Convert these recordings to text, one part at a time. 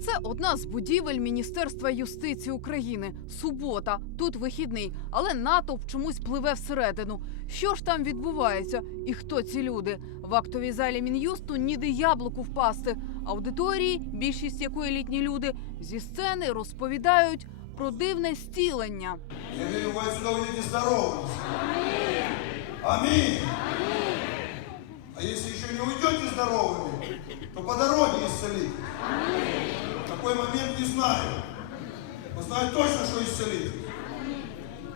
Це одна з будівель Міністерства юстиції України. Субота. Тут вихідний, але натовп чомусь пливе всередину. Що ж там відбувається? І хто ці люди? В актовій залі мін'юсту ніде яблуку впасти. Аудиторії, більшість якої літні люди, зі сцени розповідають про дивне стілення. Я верю, вы отсюда уйдете здоровым. Аминь. А если еще не уйдете здоровыми, то по дороге исцелите. Такой момент не знаю. Но знаю точно, что исцелите.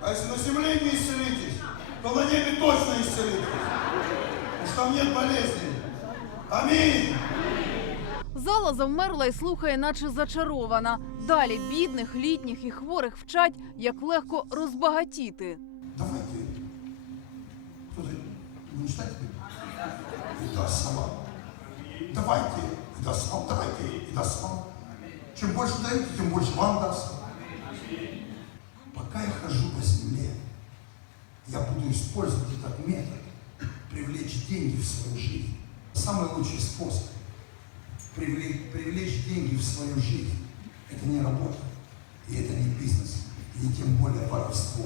А если на земле не исцелитесь, то на небе точно исцелитесь. Потому что там нет болезней. Аминь. Зала завмерла і слухає, наче зачарована. Далі бідних, літніх і хворих вчать, як легко розбагатіти. Давайте. Кто-то не читает? И даст вам. Давайте. И даст вам. Давайте. И даст вам. Чем больше даете, тем больше вам даст. Пока я хожу по земле, я буду использовать этот метод, привлечь деньги в свою жизнь. Самый лучший способ привлечь, привлечь деньги в свою жизнь. Это не работа, и это не бизнес, и тем более воровство.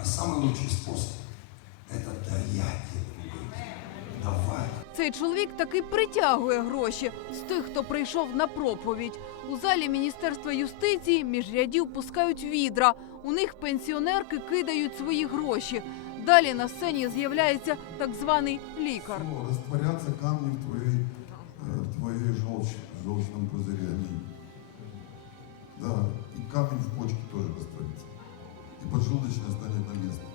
А самый лучший способ – это людям. Давать. Цей чоловік таки притягує гроші з тих, хто прийшов на проповідь. У залі Міністерства юстиції між рядів пускають відра. У них пенсіонерки кидають свої гроші. Далі на сцені з'являється так званий лікар. Все, растворятся камни в твоей, э, в в желчном пузыре. Аминь. Да, и камень в почке тоже растворится. И поджелудочная станет на место.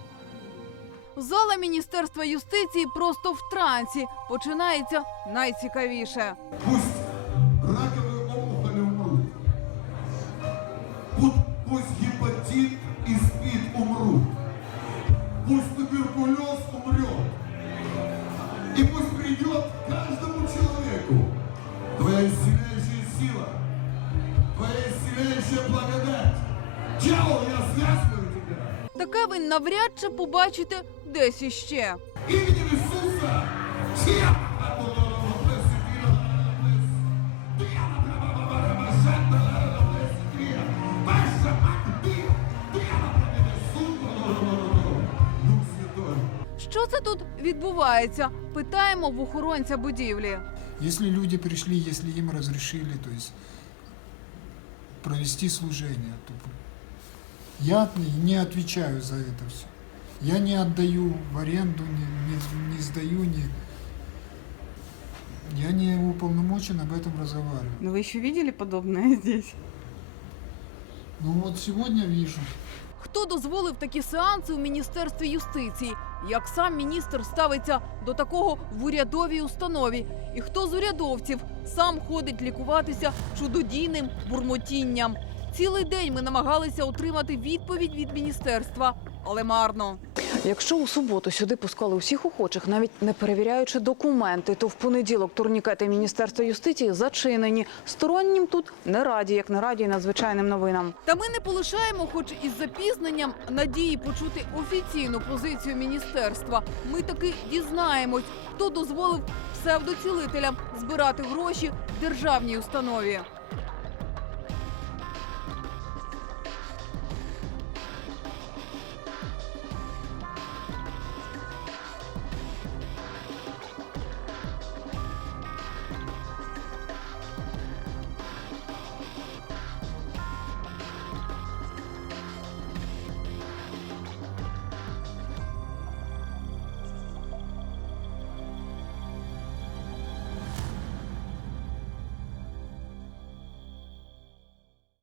Зала Міністерства юстиції просто в трансі. Починається найцікавіше. Пусть раковые опухоли умрут. Пусть, пусть гепатит и СПИД умрут. Пусть туберкулез умрет. И пусть придет каждому человеку твоя исцеляющая сила, твоя исцеляющая благодать. Дьявол, я связываю тебя. Таке ви навряд чи побачите десь іще. Дух Святой. Що це тут відбувається? Питаємо в охоронця будівлі. Если люди пришли, если им разрешили, то есть провести служение, то я не отвечаю за это все. Я не отдаю в аренду, не, не- не сдаю, не... Я не уполномочен об этом разговаривать. Но вы еще видели подобное здесь? Ну вот сегодня вижу. Хто дозволив такі сеанси у міністерстві юстиції? Як сам міністр ставиться до такого в урядовій установі? І хто з урядовців сам ходить лікуватися чудодійним бурмотінням? Цілий день ми намагалися отримати відповідь від міністерства, але марно. Якщо у суботу сюди пускали усіх охочих, навіть не перевіряючи документи, то в понеділок турнікети Міністерства юстиції зачинені. Стороннім тут не раді, як не раді надзвичайним новинам. Та ми не полишаємо, хоч із запізненням, надії почути офіційну позицію міністерства. Ми таки дізнаємось, хто дозволив псевдоцілителям збирати гроші в державній установі.